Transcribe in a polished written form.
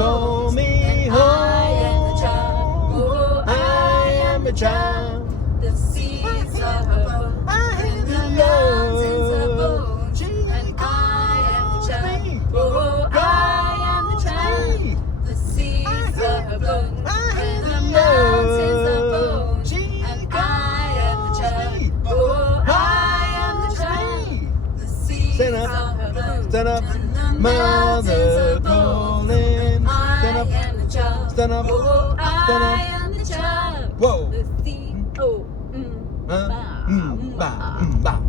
call me and I am the child. home. Oh, I am a child. The seeds are blown and the mountains are born, and I am the child. Oh, I am the child. The seeds are blown and the mountains are born, and I am the child. Oh, I am the child. The seeds are blown Stand up, and the mountains mother are born. calling. Stand I up, am the child. stand up, Oh, stand I up. am the child. Whoa. The seed. Oh, Huh? ba, Ba, ba.